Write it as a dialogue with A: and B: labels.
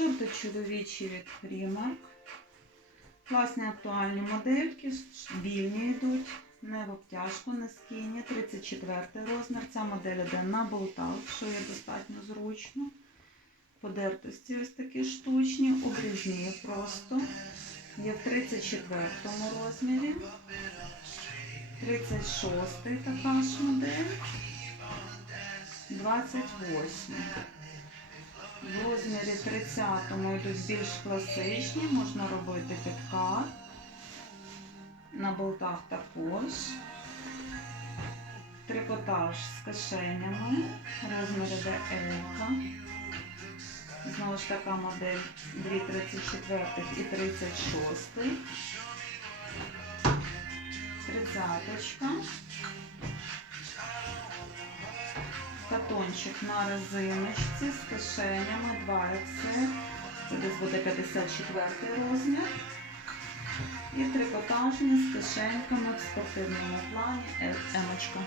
A: Шорти чоловічі від Рімарк. Класні актуальні модельки, вільні йдуть, не в обтяжку, не скині. 34 розмір. Ця модель йде на болтах, що є достатньо зручно. Подертості ось такі штучні, обрізні просто. Є в 34 розмірі. 36 така ж модель. 28. Розмірі 30 йдуть більш класичні, можна робити підкат. На болтах також. Трикотаж з кишенями. Розмір іде Елька. Знову ж така модель 234 і 36. Тридцяточка. Катончик на резиночці кишенями 2 XL. Це буде 54 розмір. І трикотажні з кишеньками в спортивному плані Емочка.